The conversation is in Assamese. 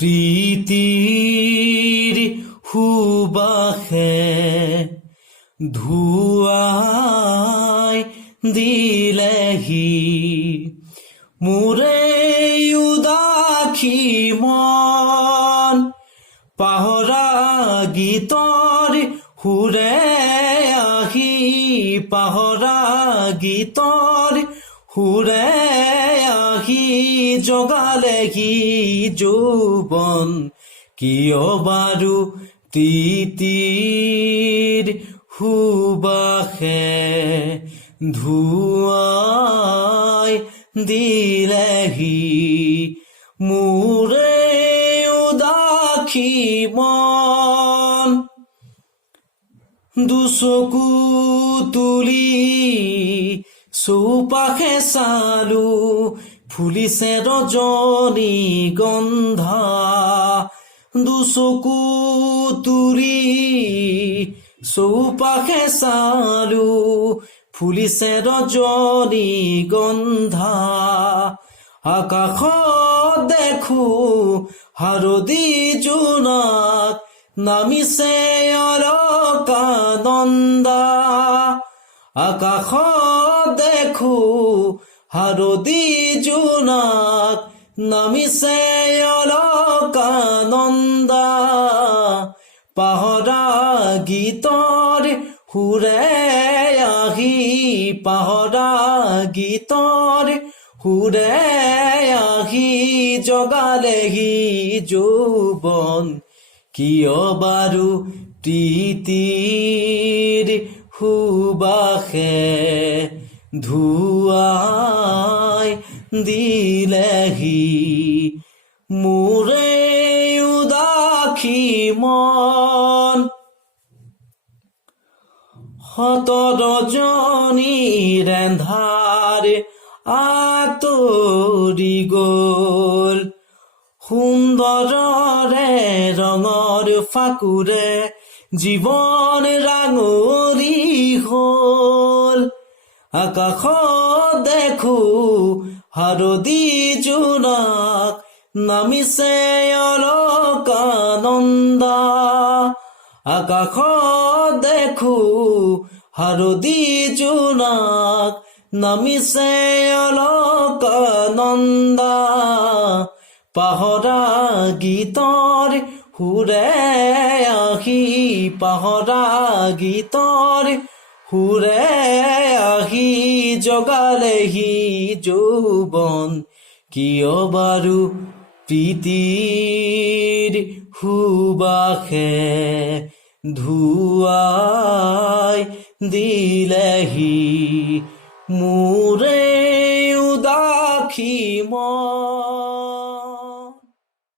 প্ৰীতিৰ সুবাসে ধুৱাই দিলেহি মোৰে উদাসী মন পাহৰা গীতৰ সুৰে আহি পাহৰা গীতৰ সুৰে আহি জগালেহি যৌৱন কিয় বাৰু প্ৰীতিৰ সুবাসে ধুৱাই দিলেহি মোৰে উদাসী মন দুচকু তুলি চৌপাশে চালো ফুলিছে ৰজনীগন্ধা দুচকু তুলি চৌপাশে চালো ফুলিছে ৰজনীগন্ধা আকাশত দেখো হালধি জোনাক নামিছে অলকানন্দা আকাশত দেখো হালধি জোনাক নামিছে অলকানন্দা পাহৰা গীতৰ সুৰে আহি পাহৰা গীতৰ সুৰে আহি জগালেহি যৌৱন কিয় বাৰু প্ৰীতিৰ সুবাসে ধুৱাই দিলেহি মোৰে উদাসী মন শত ৰজনীৰ এন্ধাৰ আঁতৰি গ'ল সুন্দৰৰে ৰঙৰ ফাকুৰে জীৱন ৰাঙলী হ'ল আকাশত দেখো হালধি জোনাক নামিছে অলকানন্দা আকাশত দেখো হালধি জোনাক নামিছে অলকানন্দা পাহৰা গীতৰ সুৰে আহি পাহৰা গীতৰ সুৰে আহি জগালেহি যৌৱন কিয় বাৰু প্ৰীতিৰ সুবাসে ধুৱাই দিলেহি মোৰে উদাসী মন